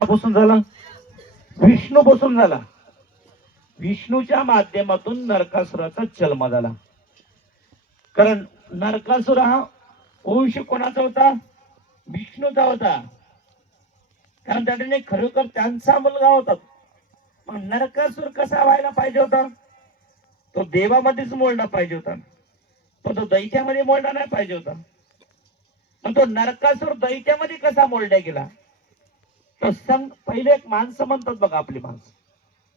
बसून झाला? विष्णू बसून झाला. विष्णूच्या माध्यमातून नरकासुराचा जन्म झाला. कारण नरकासुर हा वंश कोणाचा होता? विष्णूचा होता. कारण त्याने खरोखर त्यांचा मुलगा होता. मग नरकासूर कसा व्हायला पाहिजे होता? तो देवामध्येच मोडला पाहिजे होता. पण तो दैत्यामध्ये मोडला नाही पाहिजे होता. मग तो नरकासूर दैत्यामध्ये कसा मोडला गेला? तर संग पहिले एक माणसं म्हणतात बघा आपली माणसं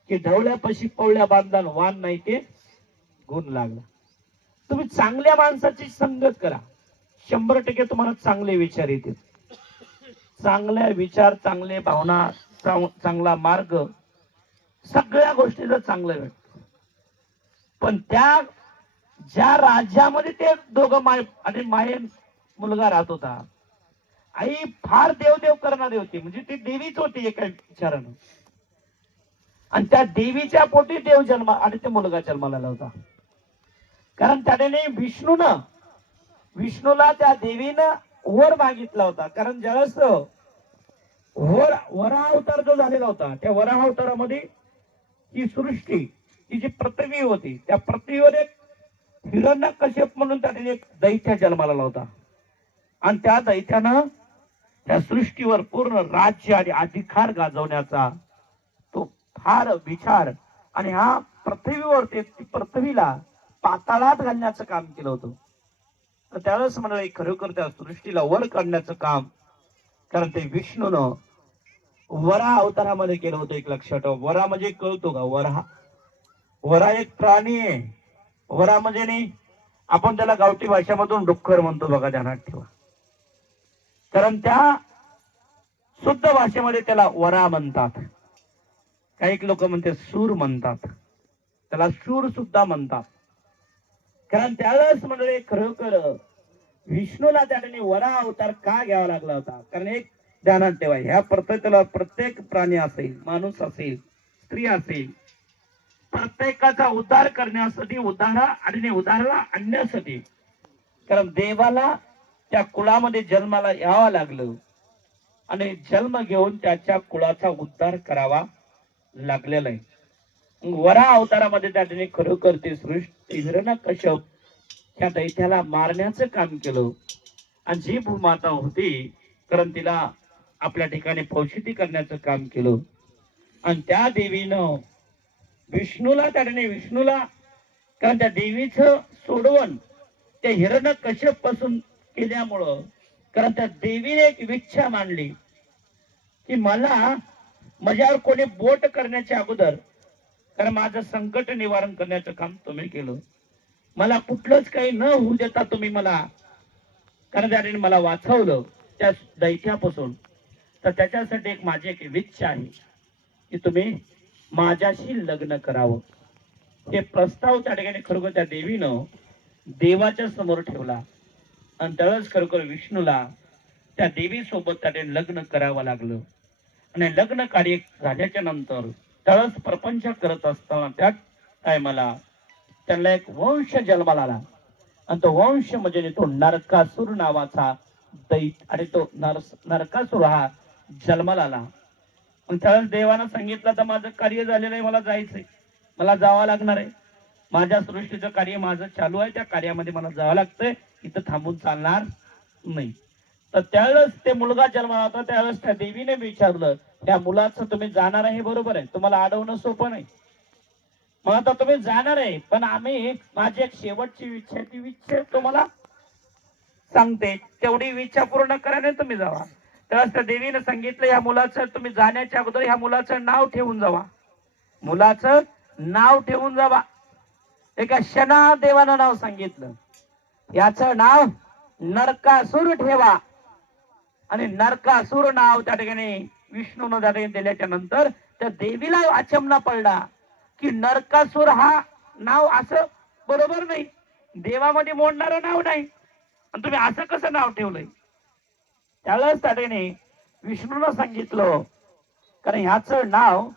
की ढवळ्यापाशी पवळ्या बांधला वान नाही ते गुण लागला. तुम्ही चांगल्या माणसाची संगत करा. शंभर टक्के तुम्हाला चांगले विचार येतील. चांगल्या विचार चांगले भावना चांगला मार्ग सगळ्या गोष्टीचं चांगलं भेटत. पण त्या ज्या राज्यामध्ये ते दोघं माय आणि माये मुलगा राहत होता आई फार देवदेव करणारी होती. म्हणजे ती देवीच होती एका विचारानं. आणि त्या देवीच्या पोटी देव जन्म आणि ते मुलगा जन्माला आला होता. कारण त्याने विष्णूनं विष्णूला त्या देवीनं वर मागितला होता. कारण ज्यावेळेस वर वरा अवतार जो झालेला होता त्या वरा अवतारामध्ये ही सृष्टी ही जी पृथ्वी होती त्या पृथ्वीवर एक हिरण्य कश्यप म्हणून त्याने एक दैत्य जन्माला आला होता. आणि त्या दैत्यानं त्या सृष्टीवर पूर्ण राज्य आणि अधिकार गाजवण्याचा तो फार विचार आणि हा पृथ्वीवर ते पृथ्वीला पाताळात घालण्याचं काम केलं होतं. तर त्यावेळेस म्हणाले खरोखर त्या सृष्टीला वर काढण्याचं काम कारण ते विष्णूनं वरा अवतारामध्ये केलं होतं एक लक्षात ठेवा. वरा म्हणजे कळतो का? वरा. वरा एक प्राणी आहे. वरा म्हणजे नाही. आपण त्याला गावठी भाषेमधून डुक्कर म्हणतो बघा ध्यानात ठेवा. कारण त्या शुद्ध भाषेमध्ये त्याला वरा म्हणतात. काही लोक म्हणते सूर म्हणतात. त्याला शूर सुद्धा म्हणतात. कारण त्यावेळेस म्हणजे खरोखर विष्णूला त्या ठिकाणी वरा अवतार का घ्यावा लागला होता? कारण एक ध्यानात ठेवा ह्या प्रत्येकाला प्रत्येक प्राणी असेल माणूस असेल स्त्री असेल प्रत्येकाचा उद्धार करण्यासाठी उद्धारा आणि उद्धाराला आणण्यासाठी. कारण देवाला त्या कुळामध्ये जन्माला यावं लागलं. आणि जन्म घेऊन त्याच्या कुळाचा उद्धार करावा लागलेला आहे. वरा अवतारामध्ये त्या त्याने खरोखर ते सृष्टी हिरण कश्यप त्या दैत्याला मारण्याचं काम केलं. आणि जी भूमाता होती कारण तिला आपल्या ठिकाणी पौषिती करण्याचं काम केलं. आणि त्या देवीनं विष्णूला त्याने विष्णूला कारण त्या देवीचं सोडवण त्या हिरण कश्यपपासून केल्यामुळं कारण त्या देवीने एक इच्छा मांडली की मला माझ्यावर कोणी बोट करण्याच्या अगोदर कारण माझं संकट निवारण करण्याचं काम तुम्ही केलं. मला कुठलंच काही न होऊ देता तुम्ही मला कारण त्याने मला वाचवलं त्या दैत्यापासून. तर त्याच्यासाठी एक माझी एक इच्छा आहे की तुम्ही माझ्याशी लग्न करावं. हे प्रस्ताव त्या ठिकाणी खरोखर त्या देवीनं देवाच्या समोर ठेवला. आणि त्यावेळेस खरोखर विष्णूला त्या देवी सोबत त्याने लग्न करावं लागलं. आणि लग्न कार्य झाल्याच्यानंतर त्यावेळेस प्रपंच करत असताना त्या टायमाला त्यांना एक वंश जन्माला आला. आणि तो वंश म्हणजे तो नरकासूर नावाचा दैत आणि तो नर नरकासूर हा जन्माला आला. आणि त्यावेळेस देवानं सांगितलं तर माझं कार्य झालेलं आहे मला जायचंय. मला जावं लागणार आहे. माझ्या सृष्टीचं कार्य माझं चालू आहे. त्या कार्यामध्ये मला जावं लागतंय. इथं थांबून चालणार नाही. तर त्यावेळेस ते मुलगा जन्माला होता त्यावेळेस त्या देवीने विचारलं त्या मुलाचं तुम्ही जाणार आहे बरोबर आहे. तुम्हाला अडवणं सोपं नाही. मग आता तुम्ही जाणार आहे पण आम्ही माझी एक शेवटची इच्छा आहे, ती इच्छा तुम्हाला सांगते. तेवढी इच्छा पूर्ण करायला तुम्ही जावा. त्यावेळेस त्या देवीने सांगितलं या मुलाचं तुम्ही जाण्याच्या अगोदर ह्या मुलाचं नाव ठेवून जावा. मुलाचं नाव ठेवून जावा. एका शना देवानं नाव सांगितलं. याचं नाव नरकासूर ठेवा. आणि नरकासूर नाव त्या ठिकाणी विष्णून त्या ठिकाणी दिल्याच्या नंतर त्या देवीला अचमना पडला की नरकासूर हा नाव असं बरोबर नाही. देवामध्ये मोडणारं नाव नाही. आणि तुम्ही असं कसं नाव ठेवलंय? त्यावेळेस त्या ठिकाणी विष्णून सांगितलं कारण ह्याचं नाव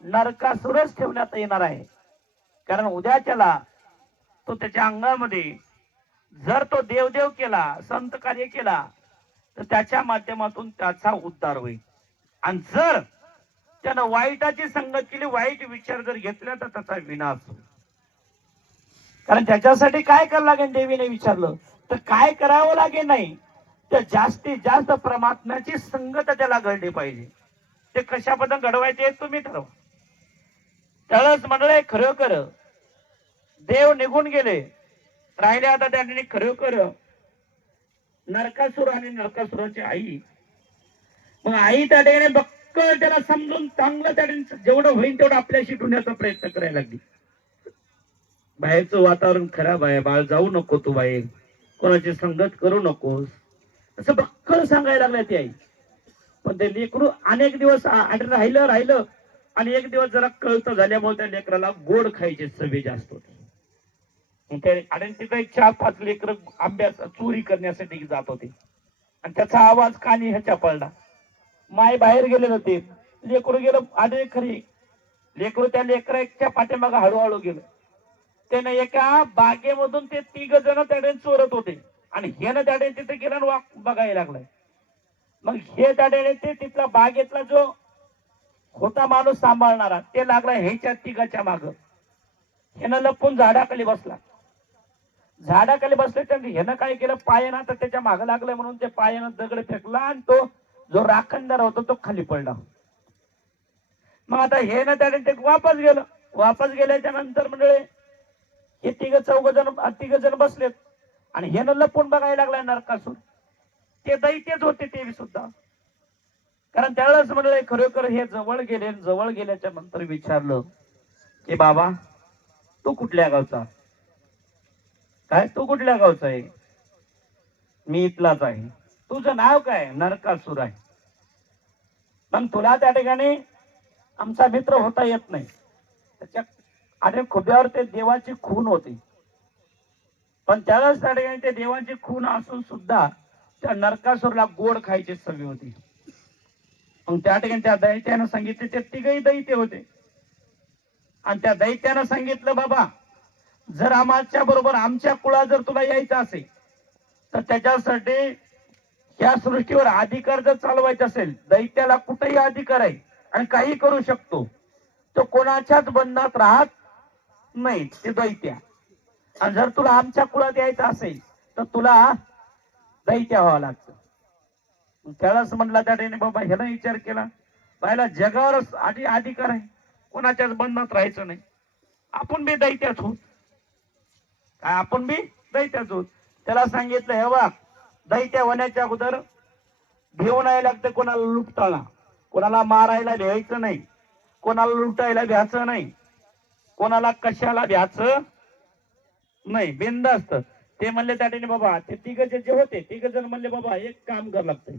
नरकासूरच ठेवण्यात येणार आहे. कारण उद्याच्याला तो त्याच्या अंगामध्ये जर तो देवदेव केला संत कार्य केला तर त्याच्या माध्यमातून त्याचा उद्धार होईल. आणि जर त्यानं वाईटाची संगत केली वाईट विचार जर घेतला तर त्याचा विनाश होईल. कारण त्याच्यासाठी काय करावं लागेल देवीने विचारलं? तर काय करावं लागेल नाही? तर जास्तीत जास्त परमात्म्याची संगत त्याला घडली पाहिजे. ते कशा घडवायचे तुम्ही ठरवा. त्यालाच म्हणलंय खरोखर देव निघून गेले राहिले आता त्यांनी खरोखर नरकासुर आणि नरकासुराची आई. मग आई त्या ठिकाणी बक्कळ त्याला समजून चांगलं त्या ठिकाणी जेवढं होईल तेवढं आपल्याशी ठेवण्याचा प्रयत्न करायला लागली. बाहेरचं वातावरण खराब आहे बाळ जाऊ नको तू बाहेर कोणाची संगत करू नकोस. असं बक्कळ सांगायला लागलं ती आई. पण ते लेकरू अनेक दिवस आणि राहिलं राहिलं. आणि एक दिवस जरा कळत झाल्यामुळे त्या लेकराला गोड खायचे सवय जास्त होते. एक चार पाच लेकर आंब्या चोरी करण्यासाठी जात होते. आणि त्याचा आवाज कानी ह्याच्या पडला. माय बाहेर गेले होते लेकरू गेलं आडे खरी. लेकरू त्या लेकराच्या पाठीमागे हळूहळू गेलं. त्याने एका बागेमधून ते तिघ जण त्याने चोरत होते. आणि ह्यानं त्याने तिथे गेला वाक बघायला लागलाय मग हे त्याने ते तिथला बागेतला जो होता माणूस सांभाळणारा ते लागला ह्याच्या तिघाच्या माग. ह्यानं लपून झाडाखाली बसला. झाडाखाली बसले त्यांनी ह्यानं काय केलं? पायानं तर त्याच्या मागं लागलं म्हणून ते पायानं दगड फेकला आणि तो जो राखणदार होता तो खाली पडला. मग आता हे ना त्याने ते वापस गेलं. वापस गेल्याच्यानंतर म्हणजे हे तिघ चौघ जण तिघ जण बसलेत. आणि हे न लपून बघायला लागलाय नरकासूर. ते दैत्यच होते ते बी सुद्धा. कारण त्यावेळेस म्हणलं खरोखर हे जवळ गेले जवळ गेल्याच्यानंतर विचारलं की बाबा तू कुठल्या गावचा? काय? तू कुठल्या गावचा आहे? मी इथलाच आहे. तुझं नाव काय? नरकासूर आहे पण तुला त्या ठिकाणी आमचा मित्र होता येत नाही. त्याच्या आणि खुब्यावर ते देवाची खून होती. पण त्यावेळेस त्या ठिकाणी ते देवाची खून असून सुद्धा त्या नरकासूरला गोड खायची सवय होती. मग त्या ठिकाणी त्या दैत्यानं सांगितले ते तिघही दैत्य होते. आणि त्या दैत्यानं सांगितलं बाबा जर आमच्या बरोबर आमच्या कुळा जर तुला यायचं असेल तर त्याच्यासाठी या सृष्टीवर अधिकार जर चालवायचा असेल दैत्याला कुठेही अधिकार आहे आणि काही करू शकतो तो कोणाच्याच बंधनात राहत नाही ते दैत्य. आणि जर तुला आमच्या कुळात यायचं असेल तर तुला दैत्य व्हावं लागतं. त्यालाच म्हणला त्या ठिकाणी बाबा ह्याला विचार केला. पाहिला जगावरच आधी अधिकार आहे. कोणाच्याच बंधनात राहायचं नाही. आपण बी दैत्याच होत काय आपण बी दैत्याच होत त्याला सांगितलं हे बा दैत्या होण्याच्या अगोदर घेऊन यायला लागतं कोणाला लुटताना. कोणाला मारायला भ्यायचं नाही. कोणाला लुटायला भ्यायचं नाही. कोणाला कशाला भ्यायचं नाही. बिंदास्त ते म्हणले त्या ठिकाणी बाबा ते तिघ जे जे होते तिघ जण म्हणले बाबा एक काम कर लागतंय.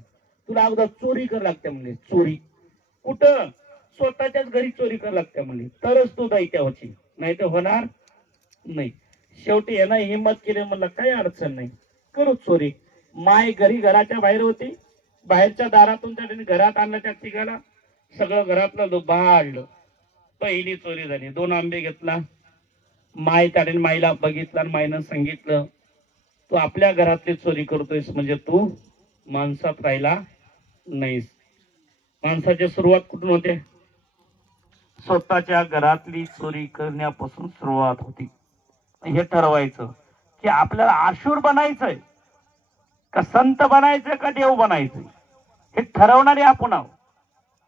तुला अगोदर चोरी कर लागते म्हणले. चोरी. कुठं? स्वतःच्याच घरी चोरी कर लागते म्हणले. तरच तू दैत्या होची नाही तर होणार नाही. शेवटी यांना हिंमत केली म्हणलं काही अडचण नाही. करू चोरी. माय घरी घराच्या बाहेर होती. बाहेरच्या दारातून त्या घरात आणलं त्या तिघाला. सगळं घरातलं लुबाडलं. पहिली चोरी झाली. दोन आंबे घेतला. माय त्या माईला बघितलं आणि माईनं सांगितलं तू आपल्या घरातली चोरी करतोयस म्हणजे तू माणसात राहिला नाहीस. माणसाची सुरुवात कुठून होते? स्वतःच्या घरातली चोरी करण्यापासून सुरुवात होती. हे ठरवायचं की आपल्याला आशूर बनायचंय का संत बनायचंय का देव बनायचंय हे ठरवणारे आपण आहोत.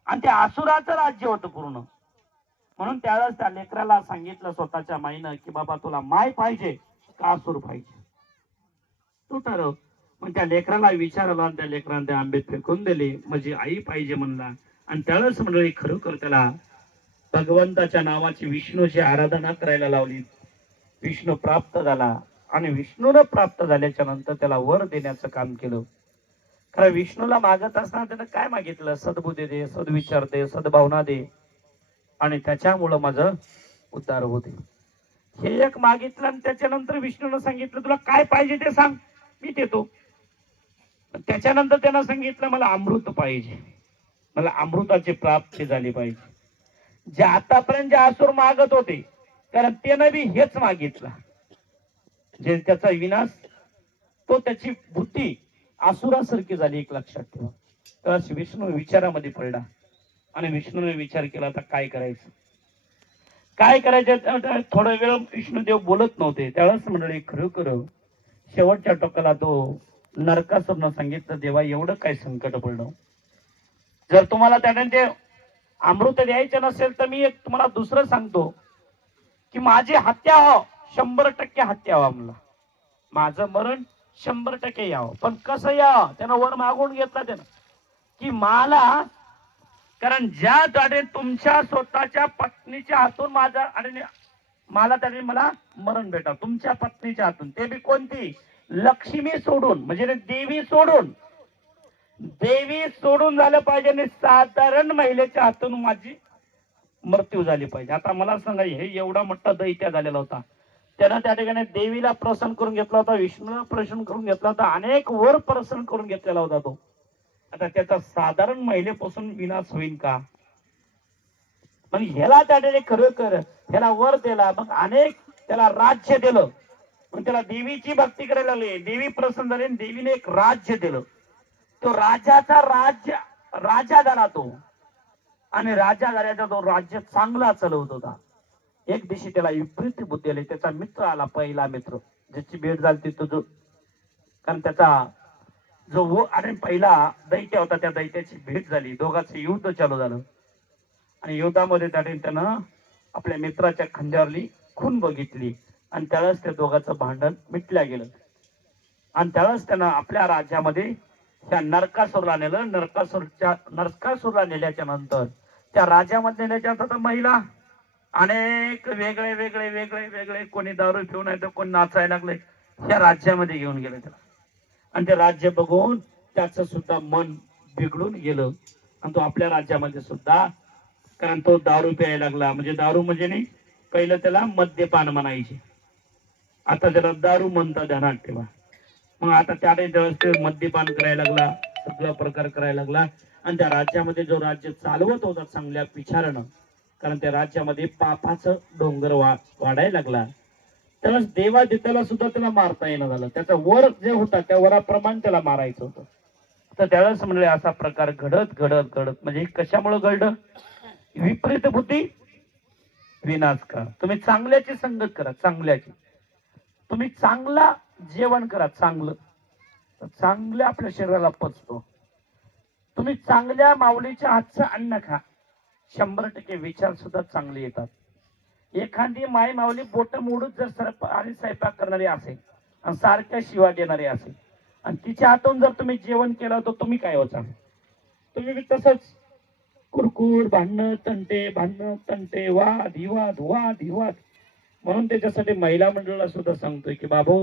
आणि ते आसुराचं राज्य होतं पूर्ण. म्हणून त्यावेळेस त्या लेकराला सांगितलं स्वतःच्या माईनं की बाबा तुला माय पाहिजे का आसूर पाहिजे? तू ठरव. मग त्या लेकराला विचारला आणि त्या लेकरानं ते आंबे फेकून दिले. म्हणजे आई पाहिजे म्हणला. आणि त्यावेळेस मंडळी खरोखर त्याला भगवंताच्या नावाची विष्णूची आराधना करायला लावली. विष्णू प्राप्त झाला. आणि विष्णूला प्राप्त झाल्याच्यानंतर त्याला वर देण्याचं काम केलं. खरं विष्णूला मागत असताना त्यानं काय मागितलं? सद्बुद्धी दे सद्विचार दे सद्भावना दे. आणि त्याच्यामुळं माझं उद्धार होते हे एक मागितलं आणि त्याच्यानंतर विष्णूनं सांगितलं तुला काय पाहिजे ते सांग. मी देतो. त्याच्यानंतर त्यानं सांगितलं मला अमृत पाहिजे. मला अमृताची प्राप्ती झाली पाहिजे. जे आतापर्यंत जे आसूर मागत होते कारण त्यानं बी हेच मागितलं. जे त्याचा विनाश तो त्याची बुद्धी आसुरासारखी झाली एक लक्षात ठेवा. तर विष्णू विचारामध्ये पडला. आणि विष्णूने विचार केला आता काय करायचं? काय करायचं? थोडा वेळ विष्णुदेव बोलत नव्हते. त्यावेळेस मंडळी खरोखर शेवटच्या टोकाला तो नरकासुरनं सांगितलं देवा एवढं काय संकट पडलं? जर तुम्हाला त्याने ते अमृत द्यायचं नसेल तर मी एक तुम्हाला दुसरं सांगतो. की माझी हत्या हो शंभर टक्के हत्या व्हा मला माझं मरण शंभर टक्के यावं. पण कसं यावं? त्यानं वर मागून घेतला त्यानं. की मला कारण ज्या द्वारे तुमच्या स्वतःच्या पत्नीच्या हातून माझा आणि मला त्याने मला मरण भेटा तुमच्या पत्नीच्या हातून. ते बी कोणती? लक्ष्मी सोडून. म्हणजे देवी सोडून. देवी सोडून झालं पाहिजे आणि साधारण महिलेच्या हातून माझी मृत्यू झाली पाहिजे. आता मला सांगा हे एवढा मोठा दैत्य झालेला होता. त्यानं त्या ठिकाणी देवीला प्रसन्न करून घेतला होता विष्णूला प्रसन्न करून घेतला होता अनेक वर प्रसन्न करून घेतलेला होता तो. आता त्याचा साधारण महिलेपासून विनाश होईल का? पण ह्याला त्या ठिकाणी खरोखर ह्याला वर दिला मग अनेक त्याला राज्य दिलं. पण त्याला देवीची भक्ती करायला लागली. देवी प्रसन्न झाली आणि देवीने एक राज्य दिलं. तो राजाचा राज्य राजा झाला तो. आणि राजा घराचा तो राज्य चांगला चालवत होता एक दिवशी त्याला विपरीत बुद्धी आली. त्याचा मित्र आला पहिला मित्र. ज्याची भेट झाली तो जो कारण त्याचा जो वो आणि पहिला दैत्य होता त्या दैत्याची भेट झाली. दोघांचं युद्ध चालू झालं. आणि युद्धामध्ये त्याने त्यानं आपल्या मित्राच्या खांद्यावरली खून बघितली. आणि त्यावेळेस त्या दोघांचं भांडण मिटल्या गेलं. आणि त्यावेळेस त्यानं आपल्या राज्यामध्ये त्या नरकासूरला नेलं. नरकासूरच्या नरकासूरला नेल्याच्या नंतर त्या राज्यामध्ये नेल्याच्या आता महिला. अनेक वेगळे वेगळे वेगळे वेगळे. कोणी दारू पिऊन आहे तर कोणी नाचायला लागले. त्या राज्यामध्ये घेऊन गेले त्याला. आणि ते राज्य बघून त्याचं सुद्धा मन बिघडून गेलं. आणि तो आपल्या राज्यामध्ये सुद्धा कारण तो दारू प्यायला लागला. म्हणजे दारू म्हणजे नाही पहिलं त्याला मद्यपान म्हणायचे. आता त्याला दारू म्हणता ध्यानात ठेवा मग आता त्याने मद्यपान करायला लागला सगळा प्रकार करायला लागला आणि त्या राज्यामध्ये जो राज्य चालवत होता चांगल्या विचारानं कारण त्या राज्यामध्ये पापाचं डोंगर वा वाढायला लागला. त्याला देवा देताला सुद्धा त्याला मारता येणं झालं. त्याचा वर जे होता त्या वराप्रमाणे त्याला मारायचं होतं. तर त्यावेळेस म्हणले असा प्रकार घडत घडत घडत. म्हणजे कशामुळे घडलं? विपरीत बुद्धी विनाश करा तुम्ही चांगल्याची संगत करा चांगल्याची. तुम्ही चांगला जेवण करा चांगलं. तर चांगलं आपल्या शरीराला पचतो. तुम्ही चांगल्या माऊलीच्या हातचं अन्न खा. शंभर टक्के विचार सुद्धा चांगले येतात. एखादी माय माऊली बोट मोडून जर सरप आणि स्वयंपाक करणारी असेल आणि सारख्या शिवा देणारी असेल आणि तिच्या हातून जर तुम्ही जेवण केलं तर तुम्ही काय होता? तुम्ही तसंच. कुरकुर भांडणं तंटे भांडणं तंटे वाद हिवाद वाद हिवाद म्हणून त्याच्यासाठी महिला मंडळाला सुद्धा सांगतोय की बाबू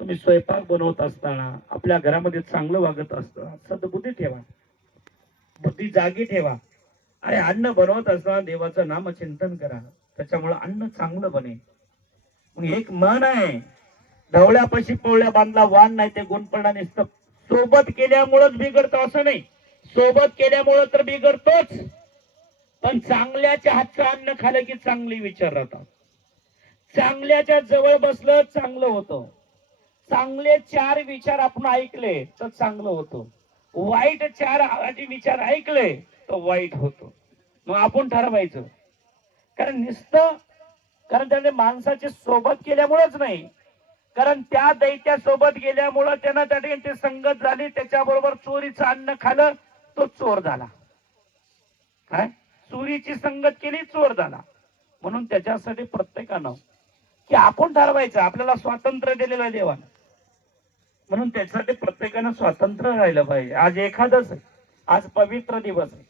तुम्ही स्वयंपाक बनवत असताना आपल्या घरामध्ये चांगलं वागत असताना सद्बुद्धी ठेवा. बुद्धी जागी ठेवा. अरे अन्न बनवत असताना देवाचं नाम चिंतन करा. त्याच्यामुळे अन्न चांगलं बनेल मग एक मन आहे. ढवळ्यापाशी पोळ्या बांधला वाण नाही ते गुणपणा नसतं. सोबत केल्यामुळंच बिघडतो असं नाही. सोबत केल्यामुळं तर बिघडतोच. पण चांगल्याच्या हातचं अन्न खाल्लं की चांगले विचार राहतात. चांगल्याच्या जवळ बसलं चांगलं होतं. चांगले चार विचार आपण ऐकले तर चांगलं होतं. वाईट चार आवाजी विचार ऐकले तो वाईट होतो. मग आपण ठरवायचं. कारण नुसतं कारण त्याने माणसाची सोबत केल्यामुळेच नाही. कारण त्या दैत्या सोबत गेल्यामुळं त्यांना त्या ठिकाणी संगत झाली त्याच्याबरोबर चोरीचं अन्न खालं तो चोर झाला. काय? चोरीची संगत केली चोर झाला. म्हणून त्याच्यासाठी प्रत्येकानं की आपण ठरवायचं आपल्याला स्वातंत्र्य दिलेलं देवानं. म्हणून त्याच्यासाठी प्रत्येकानं स्वातंत्र्य राहिलं पाहिजे. आज एखादच आहे. आज पवित्र दिवस आहे.